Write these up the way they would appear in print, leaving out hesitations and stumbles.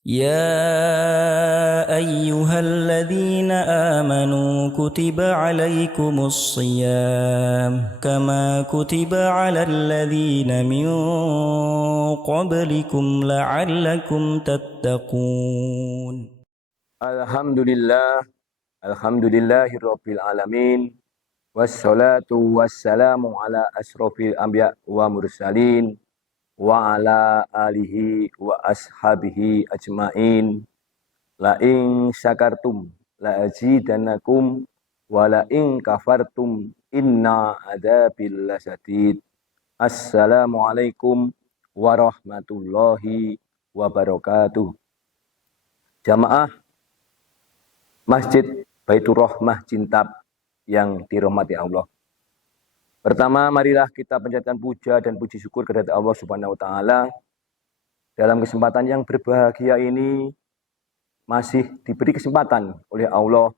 يا أيها الذين آمنوا كتب عليكم الصيام كما كتب على الذين من قبلكم لعلكم تتقون. Alhamdulillah, alhamdulillahirabbil alamin. Wassalatu wassalamu ala asrofil anbiya wa mursalin wa ala alihi wa ashabihi ajmain. La in syakartum la azidannakum wa la in kafartum inna adzabil lasadid. Assalamualaikum warahmatullahi wabarakatuh. Jamaah Masjid Baitur Rahmah Cintab yang dirahmati Allah. Pertama, marilah kita panjatkan puja dan puji syukur kepada Allah Subhanahu wa taala. Dalam kesempatan yang berbahagia ini masih diberi kesempatan oleh Allah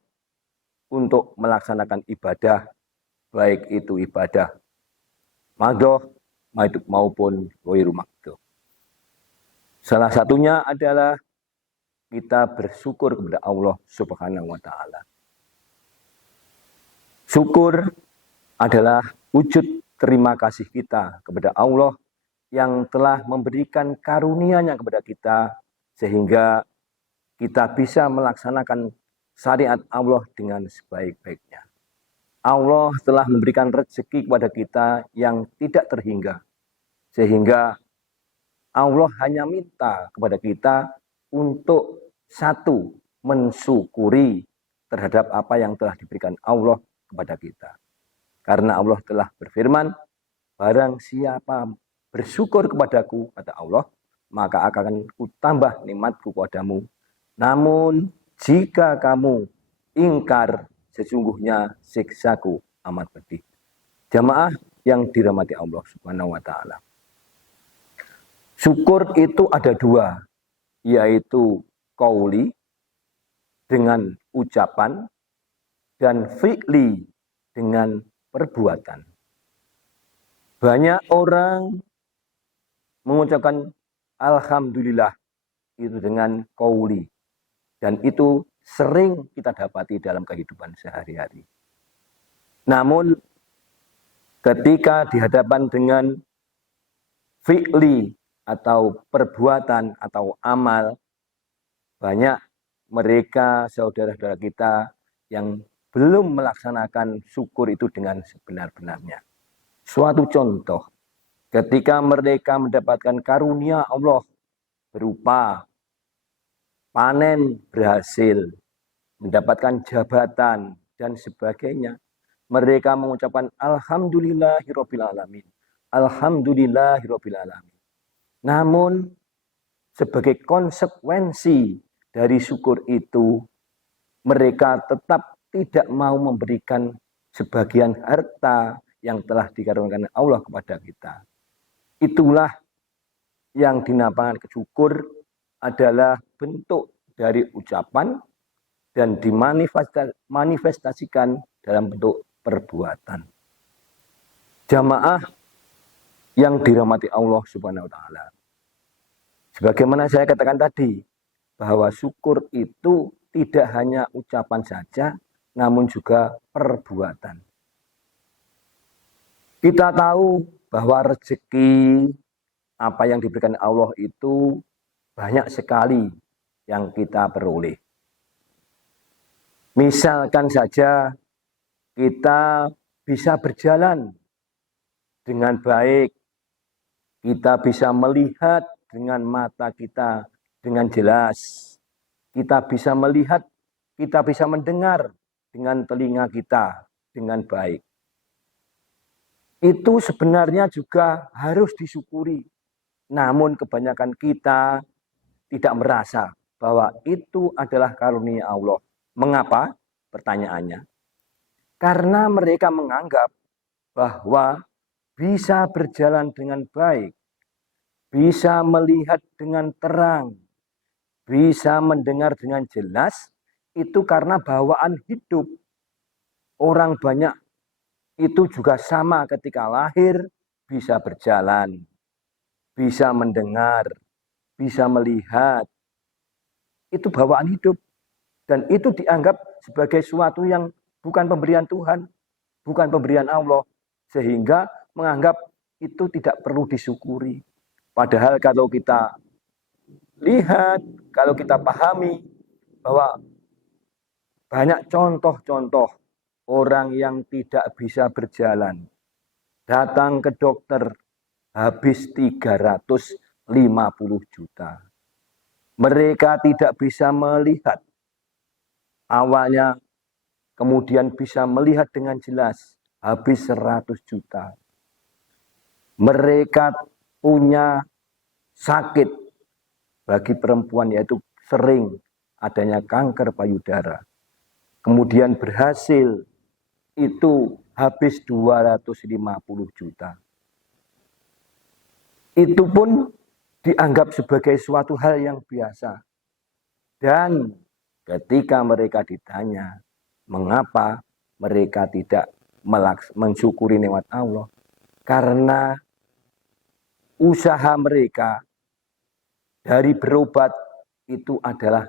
untuk melaksanakan ibadah, baik itu ibadah maghrib maupun ghairu maghrib. Salah satunya adalah kita bersyukur kepada Allah Subhanahu wa taala. Syukur adalah wujud terima kasih kita kepada Allah yang telah memberikan karunia-Nya kepada kita sehingga kita bisa melaksanakan syariat Allah dengan sebaik-baiknya. Allah telah memberikan rezeki kepada kita yang tidak terhingga sehingga Allah hanya minta kepada kita untuk satu, mensyukuri terhadap apa yang telah diberikan Allah kepada kita. Karena Allah telah berfirman, barang siapa bersyukur kepadaku, kata Allah, maka akan kutambah nikmatku kepadamu. Namun jika kamu ingkar, sesungguhnya siksaku amat pedih. Jamaah yang dirahmati Allah Subhanahu wa taala. Syukur itu ada dua, yaitu qauli dengan ucapan dan fi'li dengan perbuatan. Banyak orang mengucapkan alhamdulillah itu dengan qauli dan itu sering kita dapati dalam kehidupan sehari-hari. Namun ketika dihadapkan dengan fi'li atau perbuatan atau amal, banyak mereka saudara-saudara kita yang belum melaksanakan syukur itu dengan sebenar-benarnya. Suatu contoh, ketika mereka mendapatkan karunia Allah berupa panen berhasil, mendapatkan jabatan dan sebagainya, mereka mengucapkan alhamdulillahirabbil alamin. Alhamdulillahirabbil alamin. Namun sebagai konsekuensi dari syukur itu, mereka tetap tidak mau memberikan sebagian harta yang telah dikaruniakan Allah kepada kita. Itulah yang dinamakan syukur adalah bentuk dari ucapan dan dimanifestasikan dalam bentuk perbuatan. Jamaah yang dirahmati Allah Subhanahu wa taala. Sebagaimana saya katakan tadi, bahwa syukur itu tidak hanya ucapan saja, namun juga perbuatan. Kita tahu bahwa rezeki apa yang diberikan Allah itu banyak sekali yang kita peroleh. Misalkan saja kita bisa berjalan dengan baik, kita bisa melihat dengan mata kita dengan jelas, kita bisa melihat, kita bisa mendengar dengan telinga kita dengan baik. Itu sebenarnya juga harus disyukuri. Namun kebanyakan kita tidak merasa bahwa itu adalah karunia Allah. Mengapa? Pertanyaannya. Karena mereka menganggap bahwa bisa berjalan dengan baik, bisa melihat dengan terang, bisa mendengar dengan jelas, itu karena bawaan hidup. Orang banyak itu juga sama ketika lahir, bisa berjalan, bisa mendengar, bisa melihat, itu bawaan hidup. Dan itu dianggap sebagai sesuatu yang bukan pemberian Tuhan, bukan pemberian Allah. Sehingga menganggap itu tidak perlu disyukuri. Padahal kalau kita lihat, kalau kita pahami bahwa banyak contoh-contoh orang yang tidak bisa berjalan, datang ke dokter, habis 350 juta. Mereka tidak bisa melihat. Awalnya kemudian bisa melihat dengan jelas, habis 100 juta. Mereka punya sakit, bagi perempuan yaitu sering adanya kanker payudara. Kemudian berhasil, itu habis 250 juta. Itu pun dianggap sebagai suatu hal yang biasa. Dan ketika mereka ditanya, mengapa mereka tidak mensyukuri nikmat Allah? Karena usaha mereka dari berobat itu adalah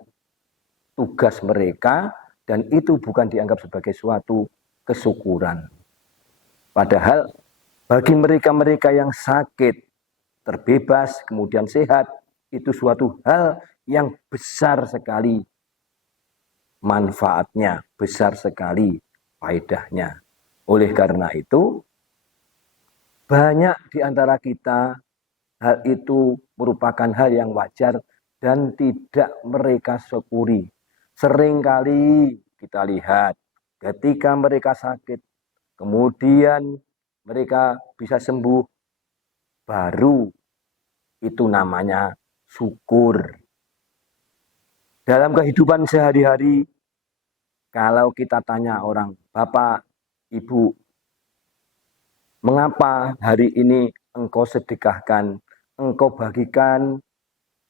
tugas mereka, dan itu bukan dianggap sebagai suatu kesyukuran. Padahal bagi mereka-mereka yang sakit, terbebas, kemudian sehat, itu suatu hal yang besar sekali manfaatnya, besar sekali faedahnya. Oleh karena itu, banyak di antara kita hal itu merupakan hal yang wajar dan tidak mereka syukuri. Seringkali kita lihat ketika mereka sakit, kemudian mereka bisa sembuh, baru itu namanya syukur. Dalam kehidupan sehari-hari, kalau kita tanya orang, Bapak, Ibu, mengapa hari ini engkau sedekahkan, engkau bagikan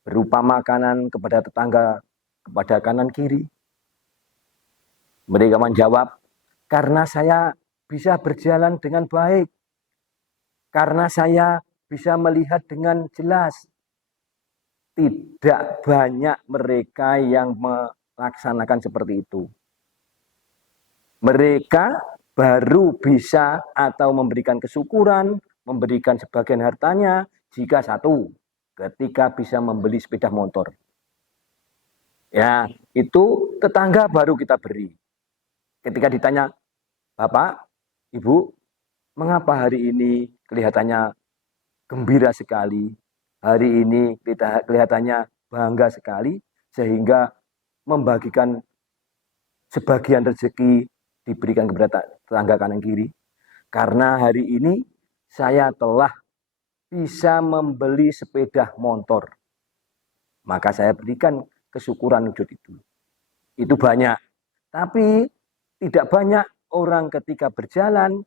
berupa makanan kepada tetangga, kepada kanan kiri? Mereka menjawab, karena saya bisa berjalan dengan baik, karena saya bisa melihat dengan jelas. Tidak banyak mereka yang melaksanakan seperti itu. Mereka baru bisa atau memberikan kesyukuran, memberikan sebagian hartanya, jika satu, ketika bisa membeli sepeda motor. Ya, itu tetangga baru kita beri. Ketika ditanya, Bapak, Ibu, mengapa hari ini kelihatannya gembira sekali? Hari ini kita kelihatannya bangga sekali, sehingga membagikan sebagian rezeki diberikan kepada tetangga kanan kiri. Karena hari ini saya telah bisa membeli sepeda motor, maka saya berikan kesyukuran wujud itu. Itu banyak. Tapi tidak banyak orang ketika berjalan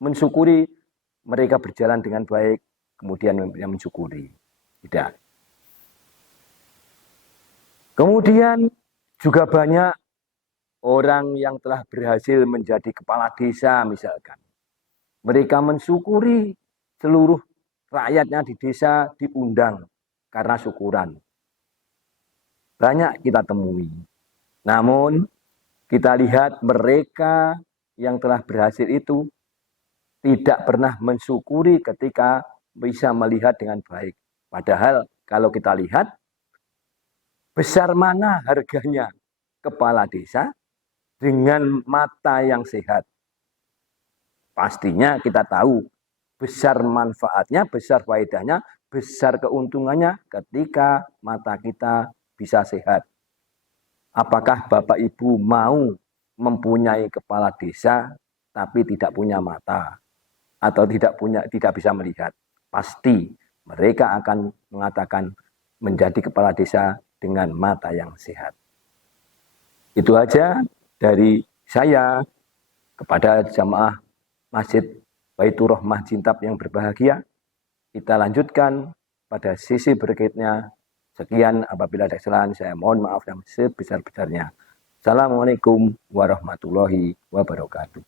mensyukuri mereka berjalan dengan baik, kemudian mensyukuri. Tidak. Kemudian juga banyak orang yang telah berhasil menjadi kepala desa misalkan. Mereka mensyukuri seluruh rakyatnya di desa diundang karena syukuran. Banyak kita temui. Namun kita lihat mereka yang telah berhasil itu tidak pernah mensyukuri ketika bisa melihat dengan baik. Padahal kalau kita lihat, besar mana harganya kepala desa dengan mata yang sehat. Pastinya kita tahu besar manfaatnya, besar faedahnya, besar keuntungannya ketika mata kita bisa sehat. Apakah Bapak Ibu mau mempunyai kepala desa tapi tidak punya mata atau tidak bisa melihat? Pasti mereka akan mengatakan menjadi kepala desa dengan mata yang sehat. Itu aja dari saya kepada jamaah Masjid Baitur Rahmah Jintab yang berbahagia. Kita lanjutkan pada sisi berikutnya. Sekian, apabila ada kesalahan saya mohon maaf yang sebesar-besarnya. Assalamualaikum warahmatullahi wabarakatuh.